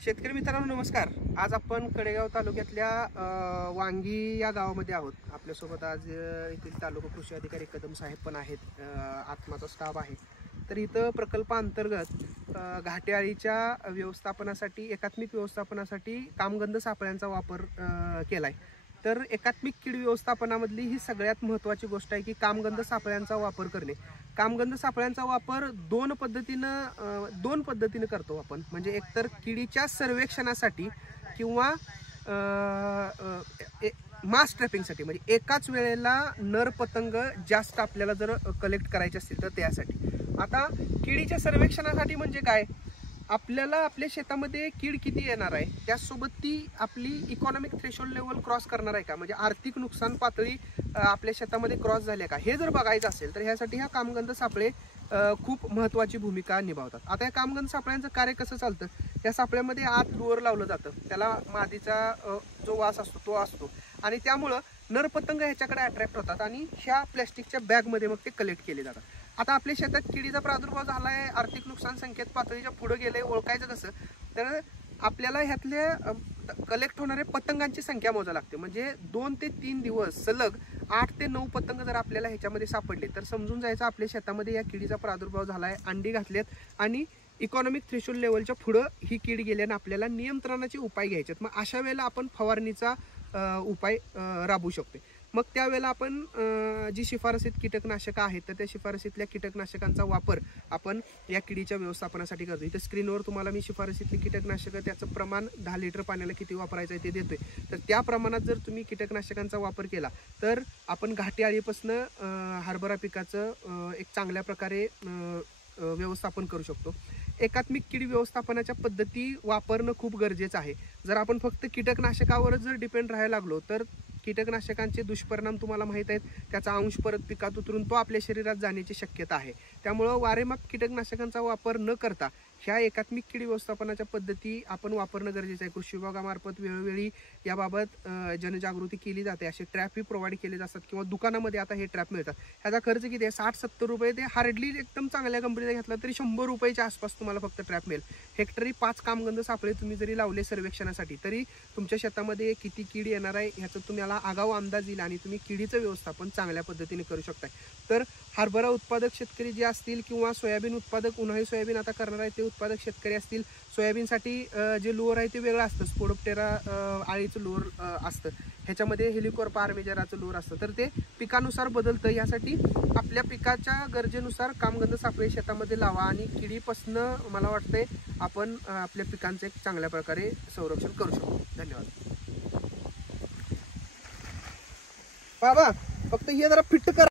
शेतकरी मित्रांनो नमस्कार। आज आपण कडेगाव तालुक्यातल्या वांगी या गावामध्ये आहोत। आपल्यासोबत आज येथील तालुका कृषी अधिकारी कदम साहेब पण आहेत, आत्माचा स्टाफ आहे। तर इथं प्रकल्पांतर्गत घाटेआळीच्या व्यवस्थापनासाठी एकात्मिक व्यवस्थापनासाठी कामगंध सापळ्यांचा वापर केलाय। तर एकात्मिक कीड व्यवस्थापनामधली ही सगळ्यात महत्त्वाची गोष्ट आहे की कामगंध सापळ्यांचा वापर करणे। कामगंध सापळ्यांचा वापर दोन पद्धतीने करतो आपण, म्हणजे एकतर किडीच्या सर्वेक्षणासाठी किंवा मास ट्रॅपिंगसाठी, म्हणजे एकाच वेळेला नर पतंग जास्त आपल्याला जर कलेक्ट करायचे असतील तर त्यासाठी। आता किडीच्या सर्वेक्षणासाठी म्हणजे काय, आपल्याला आपल्या शेतामध्ये कीड किती येणार आहे, त्यासोबत ती आपली इकॉनॉमिक थ्रेशोल्ड लेवल क्रॉस करणार आहे का, म्हणजे आर्थिक नुकसान पातळी आपल्या शेतामध्ये क्रॉस झाली का, हे जर बघायचं असेल तर ह्यासाठी ह्या कामगंध सापळे खूप महत्त्वाची भूमिका निभावतात। आता या कामगंध सापळ्यांचं कार्य कसं चालतं, या सापळ्यामध्ये आत लुअर लावलं जातं, त्याला मादीचा जो वास असतो तो असतो आणि त्यामुळं नरपतंग ह्याच्याकडे अट्रॅक्ट होतात आणि ह्या प्लॅस्टिकच्या बॅगमध्ये मग ते कलेक्ट केले जातात। आता आपल्या शेतात किडीचा प्रादुर्भाव झाला आहे, आर्थिक नुकसान संकेत पातळीच्या पुढे गेले, ओळखायचं कसं, तर आपल्याला ह्यातल्या कलेक्ट होणाऱ्या पतंगांची संख्या मोजावी लागते। म्हणजे 2 ते 3 दिवस सलग 8 ते 9 पतंग जर आपल्याला ह्याच्यामध्ये सापडले तर समजून जायचं आपल्या शेतामध्ये या किडीचा प्रादुर्भाव झाला आहे, अंडी घातलेत आणि इकॉनॉमिक थ्रेशोल्ड लेवलच्या पुढं ही कीड गेल्याने आपल्याला नियंत्रणाचे उपाय घ्यायचे। मग अशा वेळेला आपण फवारणीचा उपाय राबवू शकतो। मग त्यावेळेला आपण जी शिफारसीत कीटकनाशक आहेत तर त्या शिफारसीतल्या कीटकनाशकांचा वापर आपण या किडीच्या व्यवस्थापनासाठी करतो। इथे स्क्रीनवर तुम्हाला मी शिफारसीतली कीटकनाशक त्याचं प्रमाण 10 लिटर पाण्याला किती वापरायचं आहे ते देतोय। तर त्या प्रमाणात जर तुम्ही कीटकनाशकांचा वापर केला तर आपण घाटेआळीपासून हरभरा पिकाचं एक चांगल्या प्रकारे व्यवस्थापन करू शकतो। एकात्मिक कीड व्यवस्थापनाच्या पद्धती वापरणं खूप गरजेचं आहे। जर आपण फक्त कीटकनाशकावरच जर डिपेंड राहायला लागलो तर कीटकनाशकांचे दुष्परिणाम तुम्हाला माहीत आहेत, त्याचा अंश परत पिकात उतरून तो आपल्या शरीरात जाण्याची शक्यता आहे। त्यामुळं वारेमाप कीटकनाशकांचा वापर न करता ह्या एकात्मिक कीड व्यवस्थापनाच्या पद्धती आपण वापरणं गरजेचं आहे। कृषी विभागामार्फत वेळोवेळी याबाबत जनजागृती केली जाते, असे ट्रॅपही प्रोव्हाइड केले जातात किंवा दुकानामध्ये आता हे ट्रॅप मिळतात। ह्याचा खर्च किती आहे, 60-70 रुपये, ते हार्डली एकदम चांगल्या कंपनीचा घेतला तरी 100 रुपयाच्या आसपास तुम्हाला फक्त ट्रॅप मिळेल। हेक्टरी 5 कामगंध सापळे तुम्ही जरी लावले सर्वेक्षणासाठी तरी तुमच्या शेतामध्ये किती कीड येणार आहे ह्याचं तुम्हाला आगाऊ अंदाज येईल आणि तुम्ही किडीचं व्यवस्थापन चांगल्या पद्धतीने करू शकता। तर हरभरा उत्पादक शेतकरी जे असतील किंवा सोयाबीन उत्पादक, उन्हाळी सोयाबीन आता करणार आहे ते उत्पादक शेतकरी असतील, सोयाबीनसाठी जे लोअर आहे ते वेगळं असतं, स्पोडोप्टेरा आळीचं लोअर असतं, ह्याच्यामध्ये हेलिकोर्पा आर्मेचराचं लोअर असतं, तर ते पिकानुसार बदलतं। यासाठी आपल्या पिकाच्या गरजेनुसार कामगंध सापळे शेतामध्ये लावा आणि किडीपासनं मला वाटतंय आपण आपल्या पिकांचं एक चांगल्या प्रकारे संरक्षण करू शकतो। धन्यवाद। बाबा फक्त हे जरा फिट कर।